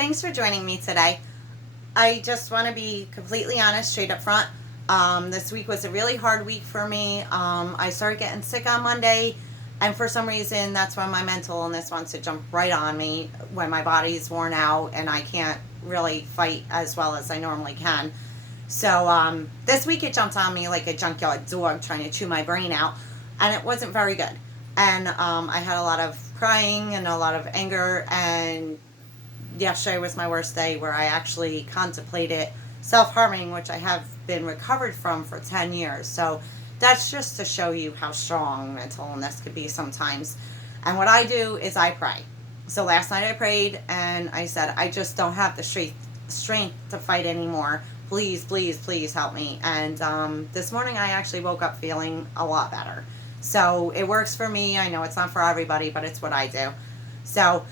Thanks for joining me today. I just want to be completely honest, straight up front. This week was a really hard week for me. I started getting sick on Monday, and for some reason, that's when my mental illness wants to jump right on me when my body's worn out and I can't really fight as well as I normally can. So this week it jumped on me like a junkyard dog trying to chew my brain out, and it wasn't very good. And I had a lot of crying and a lot of anger, and yesterday was my worst day where I actually contemplated self-harming, which I have been recovered from for 10 years. So that's just to show you how strong mental illness could be sometimes. And what I do is I pray. So last night I prayed and I said, I just don't have the strength to fight anymore. Please, please, please help me. And this morning I actually woke up feeling a lot better. So it works for me. I know it's not for everybody, but it's what I do. So,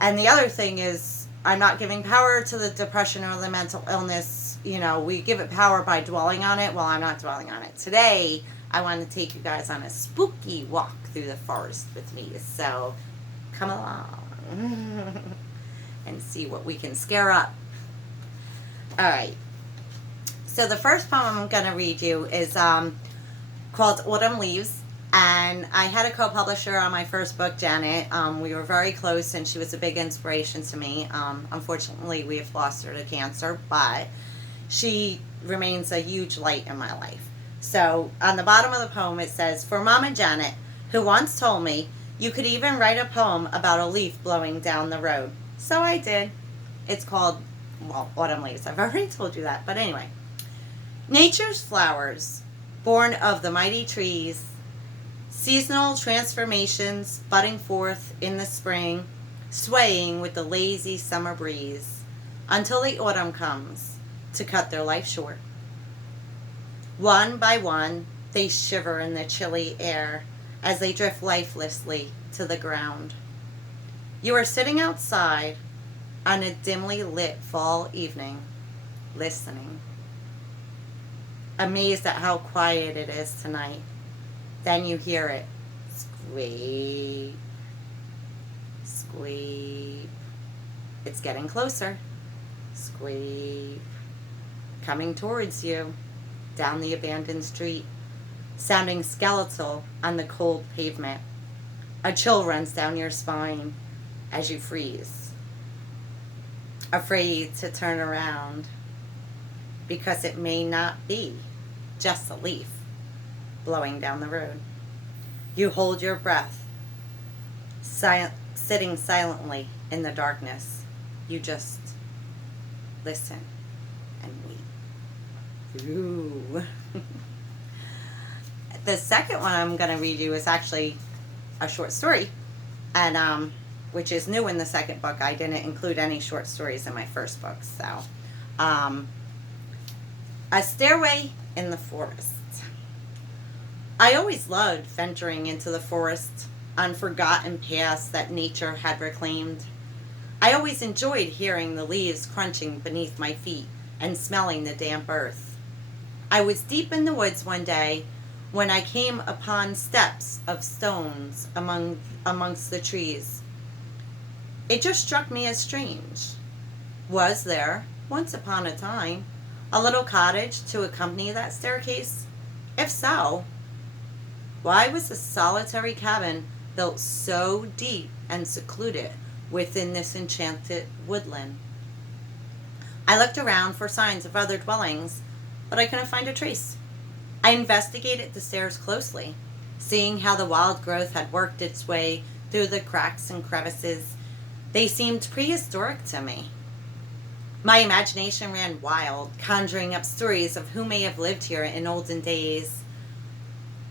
and the other thing is, I'm not giving power to the depression or the mental illness. You know, we give it power by dwelling on it. Well, I'm not dwelling on it. Today, I want to take you guys on a spooky walk through the forest with me. So, come along and see what we can scare up. All right. So, the first poem I'm going to read you is called Autumn Leaves. And I had a co-publisher on my first book, Janet. We were very close, and she was a big inspiration to me. Unfortunately, we have lost her to cancer, but she remains a huge light in my life. So on the bottom of the poem, it says, "For Mama Janet, who once told me you could even write a poem about a leaf blowing down the road." So I did. It's called, well, Autumn Leaves. I've already told you that, but anyway. Nature's flowers, born of the mighty trees, seasonal transformations budding forth in the spring, swaying with the lazy summer breeze, until the autumn comes to cut their life short. One by one, they shiver in the chilly air as they drift lifelessly to the ground. You are sitting outside on a dimly lit fall evening, listening, amazed at how quiet it is tonight. Then you hear it squeak, squeak. It's getting closer. Squeak. Coming towards you down the abandoned street, sounding skeletal on the cold pavement. A chill runs down your spine as you freeze, afraid to turn around because it may not be just a leaf blowing down the road. You hold your breath, sitting silently in the darkness. You just listen and wait. Ooh. The second one I'm going to read you is actually a short story, and which is new in the second book. I didn't include any short stories in my first book. So, A Stairway in the Forest. I always loved venturing into the forest on forgotten paths that nature had reclaimed. I always enjoyed hearing the leaves crunching beneath my feet and smelling the damp earth. I was deep in the woods one day when I came upon steps of stones amongst the trees. It just struck me as strange. Was there, once upon a time, a little cottage to accompany that staircase? If so, why was a solitary cabin built so deep and secluded within this enchanted woodland? I looked around for signs of other dwellings, but I couldn't find a trace. I investigated the stairs closely, seeing how the wild growth had worked its way through the cracks and crevices. They seemed prehistoric to me. My imagination ran wild, conjuring up stories of who may have lived here in olden days.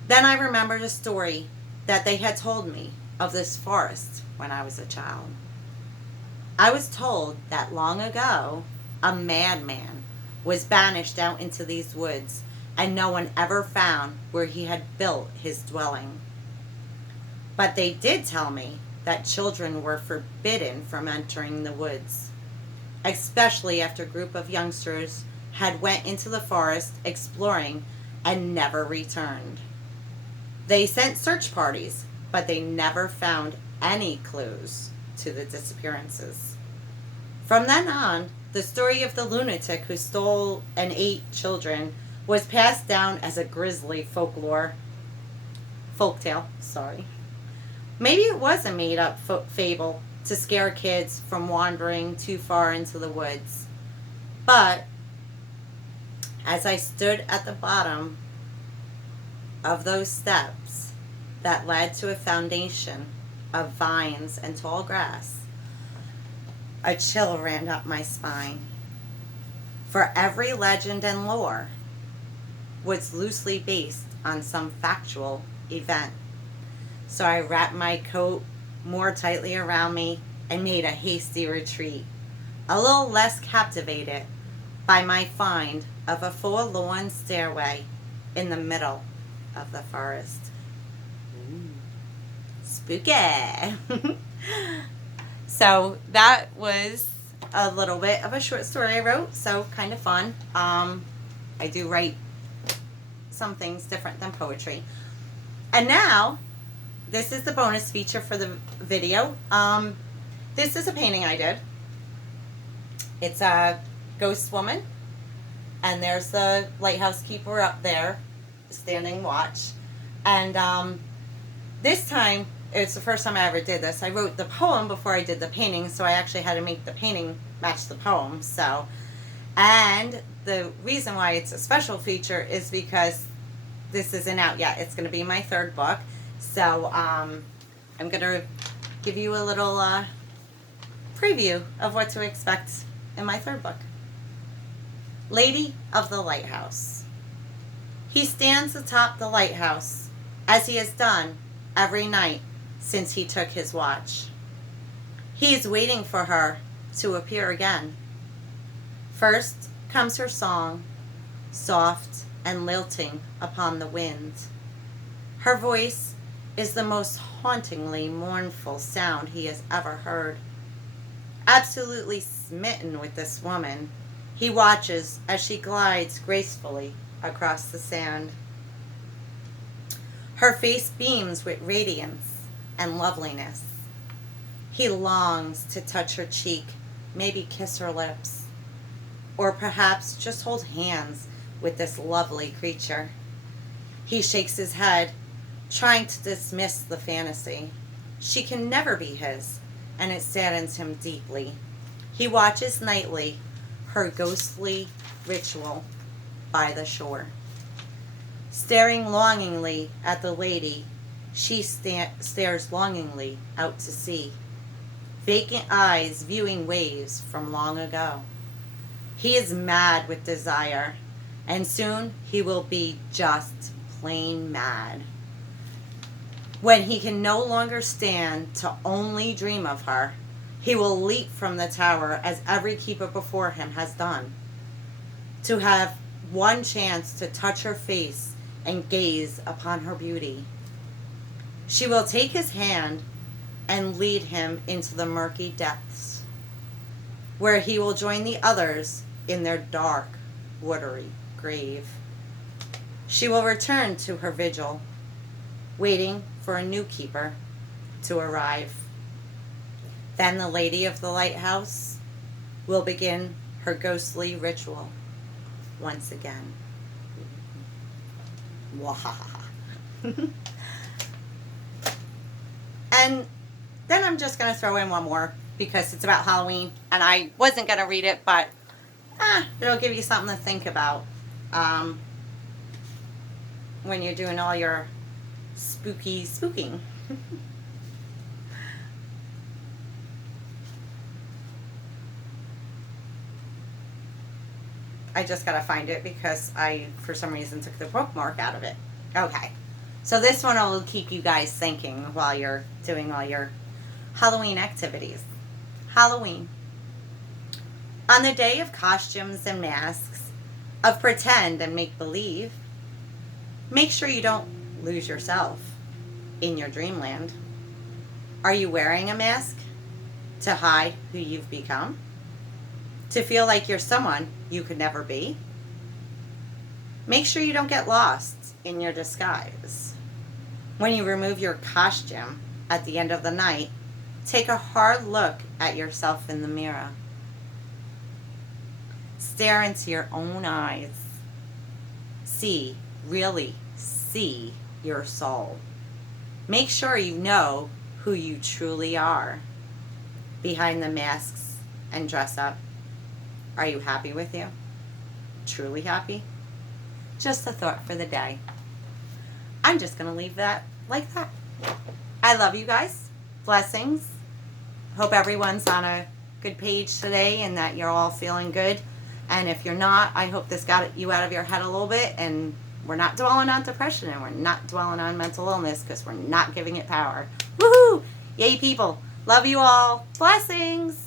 Then I remembered a story that they had told me of this forest when I was a child. I was told that long ago, a madman was banished out into these woods, and no one ever found where he had built his dwelling. But they did tell me that children were forbidden from entering the woods, especially after a group of youngsters had went into the forest exploring and never returned. They sent search parties, but they never found any clues to the disappearances. From then on, the story of the lunatic who stole and ate children was passed down as a grisly folktale. Sorry. Maybe it was a made up fable to scare kids from wandering too far into the woods. But as I stood at the bottom of those steps that led to a foundation of vines and tall grass, a chill ran up my spine. For every legend and lore was loosely based on some factual event. So I wrapped my coat more tightly around me and made a hasty retreat, a little less captivated by my find of a forlorn stairway in the middle of the forest. Ooh. Spooky! So that was a little bit of a short story I wrote, so kind of fun. I do write some things different than poetry. And now, this is the bonus feature for the video. This is a painting I did. It's a ghost woman, and there's the lighthouse keeper up there, standing watch. And this time, it's the first time I ever did this. I wrote the poem before I did the painting, so I actually had to make the painting match the poem. And the reason why it's a special feature is because this isn't out yet. It's going to be my third book. So I'm going to give you a little preview of what to expect in my third book. Lady of the Lighthouse. He stands atop the lighthouse, as he has done every night since he took his watch. He is waiting for her to appear again. First comes her song, soft and lilting upon the wind. Her voice is the most hauntingly mournful sound he has ever heard. Absolutely smitten with this woman, he watches as she glides gracefully across the sand. Her face beams with radiance and loveliness. He longs to touch her cheek, maybe kiss her lips, or perhaps just hold hands with this lovely creature. He shakes his head, trying to dismiss the fantasy. She can never be his, and it saddens him deeply. He watches nightly her ghostly ritual by the shore. Staring longingly at the lady, she stares longingly out to sea, vacant eyes viewing waves from long ago. He is mad with desire, and soon he will be just plain mad. When he can no longer stand to only dream of her, he will leap from the tower as every keeper before him has done, to have one chance to touch her face and gaze upon her beauty. She will take his hand and lead him into the murky depths, where he will join the others in their dark, watery grave. She will return to her vigil, waiting for a new keeper to arrive. Then the lady of the lighthouse will begin her ghostly ritual once again. Wahaha. And then I'm just going to throw in one more because it's about Halloween, and I wasn't going to read it, but it'll give you something to think about when you're doing all your spooking. I just gotta find it because I, for some reason, took the bookmark out of it. Okay. So this one will keep you guys thinking while you're doing all your Halloween activities. Halloween. On the day of costumes and masks, of pretend and make-believe, make sure you don't lose yourself in your dreamland. Are you wearing a mask to hide who you've become? To feel like you're someone you could never be? Make sure you don't get lost in your disguise. When you remove your costume at the end of the night, take a hard look at yourself in the mirror. Stare into your own eyes. Really see your soul. Make sure you know who you truly are behind the masks and dress up. Are you happy with you? Truly happy? Just a thought for the day. I'm just going to leave that like that. I love you guys. Blessings. Hope everyone's on a good page today and that you're all feeling good. And if you're not, I hope this got you out of your head a little bit, and we're not dwelling on depression and we're not dwelling on mental illness because we're not giving it power. Woohoo! Yay, people. Love you all. Blessings.